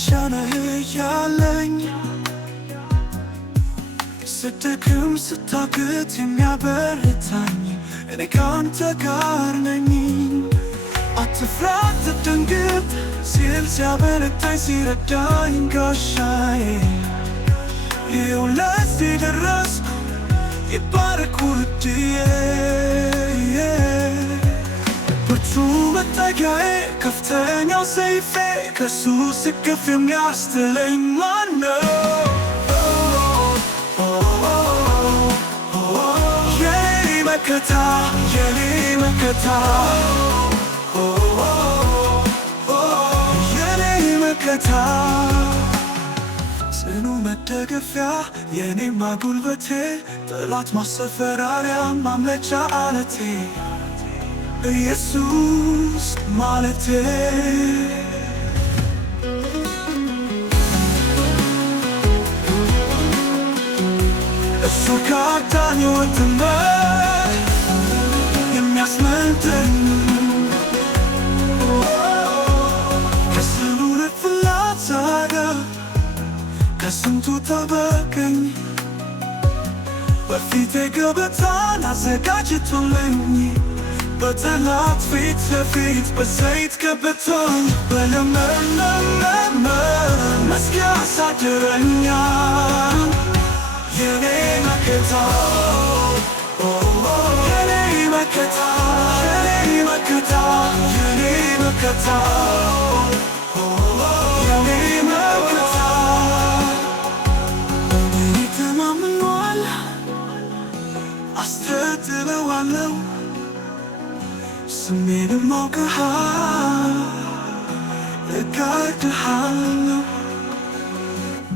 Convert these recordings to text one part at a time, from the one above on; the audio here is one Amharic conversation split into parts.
ጋሻነህ ያለኝ ስደክም ስታክት የሚያበረታኝ እኔ ካንተ ጋር ነኝ። አትፍራ አትደንግጥ ሲል ሲያበረታኝ ሲረዳኝ ጋሻዬ ይኸው ለዚህ ደረስኩ ይባረክ ውድዬ። ብርቱ መጠጊያዬ ከፍተኛው ሰይፌ ከሱ ስገፍ የሚያስጥለኝ ማነው? የኔ መከታ የኔ መከታ የኔ መከታ ጽኑ መደገፊያ የኔማ ጉልበቴ ጠላት ማስፈራሪያ ማምለጫ አለቴ ኢየሱስ ማለቴ። እሱ ካዳኝ ወጥመድ የሚያስመልጠኝ ከስሩ ፍላት ሳገር ከስንቱ ጠበቀኝ በፊቴ ገበታን አዘጋጅቶልኝ በጠላት ፊት ለፊት በዘይት ቀብቶኝ በለመለመ መስክ ያሳድረኛል። የኔ መከታ የኔ መከታ የኔ መከታ የኔ መከታ የኔ መከታ እኔ ተማምኗል አስተጥለዋለሁ ስሜንም አውቀሃል እጋርድሃለሁ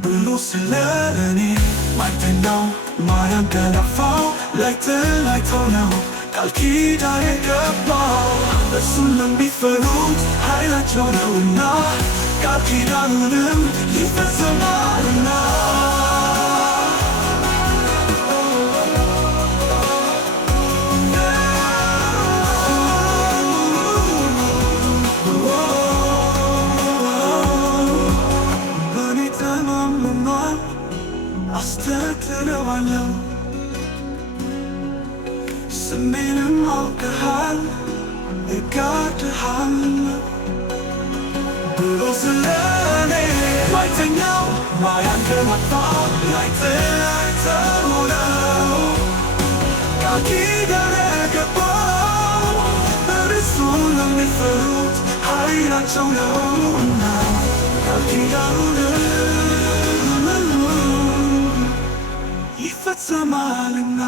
ብሎ ስለ እኔ ማይተኛው ማያንቀላፋው ላይተው ነው ቃል ኪዳን የገባው እሱን ለሚፈሩት ኃይላቸው ነውና ቃል ኪዳኑንም ይፈጽማልና። አስተጥለዋለሁ ስሜንም አውቀሃል እጋርድሃለሁ ብሎ ስለ እኔ ማይተኛው ማያንቀላፋው ላይተው ነው ቃል ኪዳን የገባው እርሱን ለሚፈሩት ኃይላቸው ነውና ቃል ኪዳኑንም ይፈጽማልና